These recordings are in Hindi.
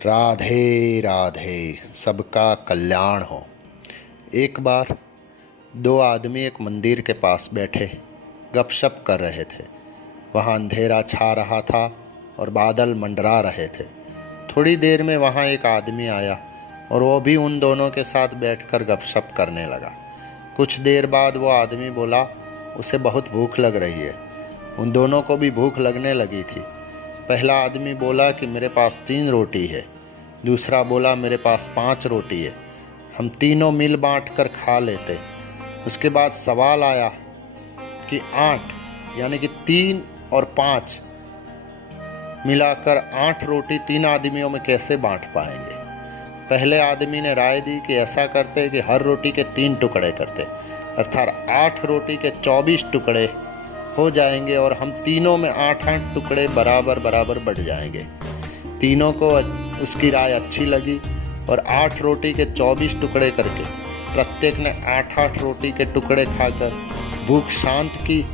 राधे राधे, सबका कल्याण हो। एक बार दो आदमी एक मंदिर के पास बैठे गपशप कर रहे थे। वहाँ अंधेरा छा रहा था और बादल मंडरा रहे थे। थोड़ी देर में वहाँ एक आदमी आया और वो भी उन दोनों के साथ बैठकर गपशप करने लगा। कुछ देर बाद वो आदमी बोला उसे बहुत भूख लग रही है। उन दोनों को भी भूख लगने लगी थी। पहला आदमी बोला कि मेरे पास 3 रोटी है। दूसरा बोला मेरे पास 5 रोटी है, हम तीनों मिल बांट कर खा लेते। उसके बाद सवाल आया कि 8 यानी कि 3 और 5 मिलाकर 8 रोटी 3 आदमियों में कैसे बांट पाएंगे। पहले आदमी ने राय दी कि ऐसा करते कि हर रोटी के 3 टुकड़े करते, अर्थात 8 रोटी के 24 टुकड़े हो जाएंगे और हम तीनों में 8-8 टुकड़े बराबर बराबर बढ़ जाएंगे। तीनों को उसकी राय अच्छी लगी और 8 रोटी के 24 टुकड़े करके प्रत्येक ने 8-8 रोटी के टुकड़े खाकर भूख शांत की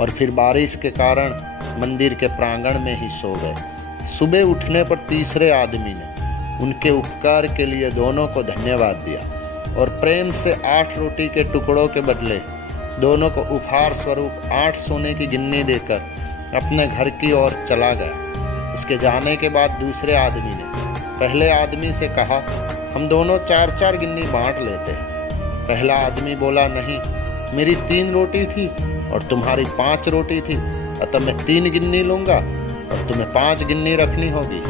और फिर बारिश के कारण मंदिर के प्रांगण में ही सो गए। सुबह उठने पर तीसरे आदमी ने उनके उपकार के लिए दोनों को धन्यवाद दिया और प्रेम से 8 रोटी के टुकड़ों के बदले दोनों को उपहार स्वरूप 8 सोने की गिन्नी देकर अपने घर की ओर चला गया। उसके जाने के बाद दूसरे आदमी ने पहले आदमी से कहा हम दोनों 4-4 गिन्नी बांट लेते हैं। पहला आदमी बोला नहीं, मेरी 3 रोटी थी और तुम्हारी 5 रोटी थी, अतः मैं 3 गिन्नी लूँगा और तुम्हें 5 गिन्नी रखनी होगी।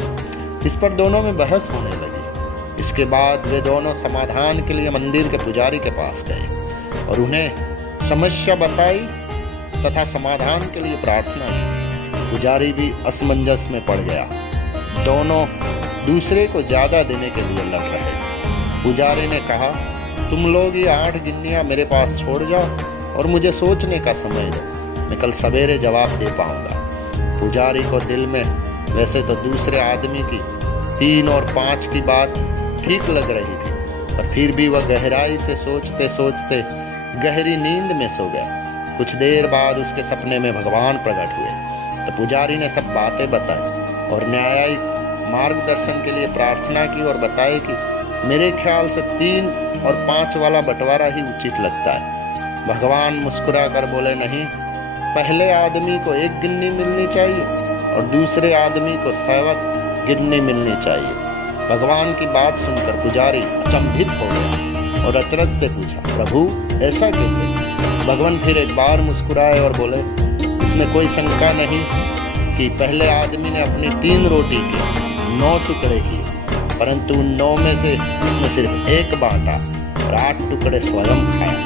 इस पर दोनों में बहस होने लगी। इसके बाद वे दोनों समाधान के लिए मंदिर के पुजारी के पास गए और उन्हें समस्या बताई तथा समाधान के लिए प्रार्थना की। पुजारी भी असमंजस में पड़ गया। दोनों दूसरे को ज़्यादा देने के लिए लड़ रहे। पुजारी ने कहा तुम लोग ये 8 गिन्नियाँ मेरे पास छोड़ जाओ और मुझे सोचने का समय दो, मैं कल सवेरे जवाब दे पाऊंगा। पुजारी को दिल में वैसे तो दूसरे आदमी की 3 और 5 की बात ठीक लग रही थी, पर फिर भी वह गहराई से सोचते सोचते गहरी नींद में सो गया। कुछ देर बाद उसके सपने में भगवान प्रकट हुए तो पुजारी ने सब बातें बताई और न्यायिक मार्गदर्शन के लिए प्रार्थना की और बताए कि मेरे ख्याल से 3 और 5 वाला बंटवारा ही उचित लगता है। भगवान मुस्कुरा कर बोले नहीं, पहले आदमी को 1 गिन्नी मिलनी चाहिए और दूसरे आदमी को 7 गिन्नी मिलनी चाहिए। भगवान की बात सुनकर पुजारी अचंभित हो गया और अचरज से पूछा प्रभु ऐसा कैसे। भगवान फिर एक बार मुस्कुराए और बोले इसमें कोई शंका नहीं कि पहले आदमी ने अपनी 3 रोटी के 9 टुकड़े किए, परंतु उन 9 में से उसने सिर्फ 1 बांटा और 8 टुकड़े स्वयं खाए।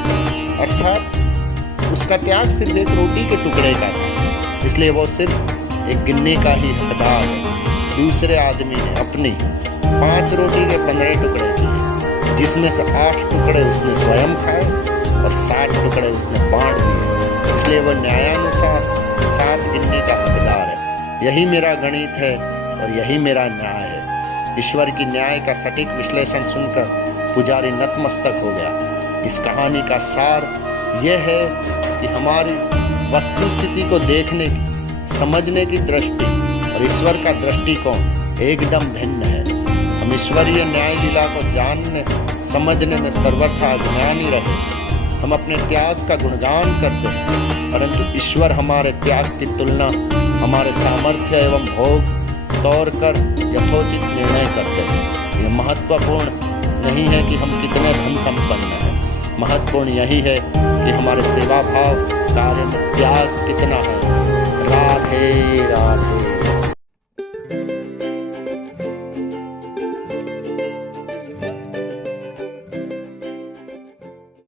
अर्थात उसका त्याग सिर्फ 1 रोटी के टुकड़े का था, इसलिए वो सिर्फ 1 गिन्नी का ही हकदार है। दूसरे आदमी ने अपनी 5 रोटी के 15 टुकड़े किए, जिसमें से 8 टुकड़े उसने स्वयं खाए और 7 टुकड़े उसने बांट दिए, इसलिए वह न्यायानुसार 7 गिन्नी का हकदार है। यही मेरा गणित है और यही मेरा न्याय है। ईश्वर की न्याय का सटीक विश्लेषण सुनकर पुजारी नतमस्तक हो गया। इस कहानी का सार यह है कि हमारी वस्तुस्थिति को देखने की, समझने की दृष्टि और ईश्वर का दृष्टिकोण एकदम भिन्न है। हम ईश्वरीय न्याय लीला को जानने समझने में सर्वथा अज्ञानी रहे। हम अपने त्याग का गुणगान करते हैं, परंतु ईश्वर हमारे त्याग की तुलना हमारे सामर्थ्य एवं भोग तौर कर यथोचित निर्णय करते हैं। यह महत्वपूर्ण नहीं है कि हम कितने धन संपन्न हैं, महत्वपूर्ण यही है कि हमारे सेवा भाव कार्य में त्याग कितना है। राधे राधे।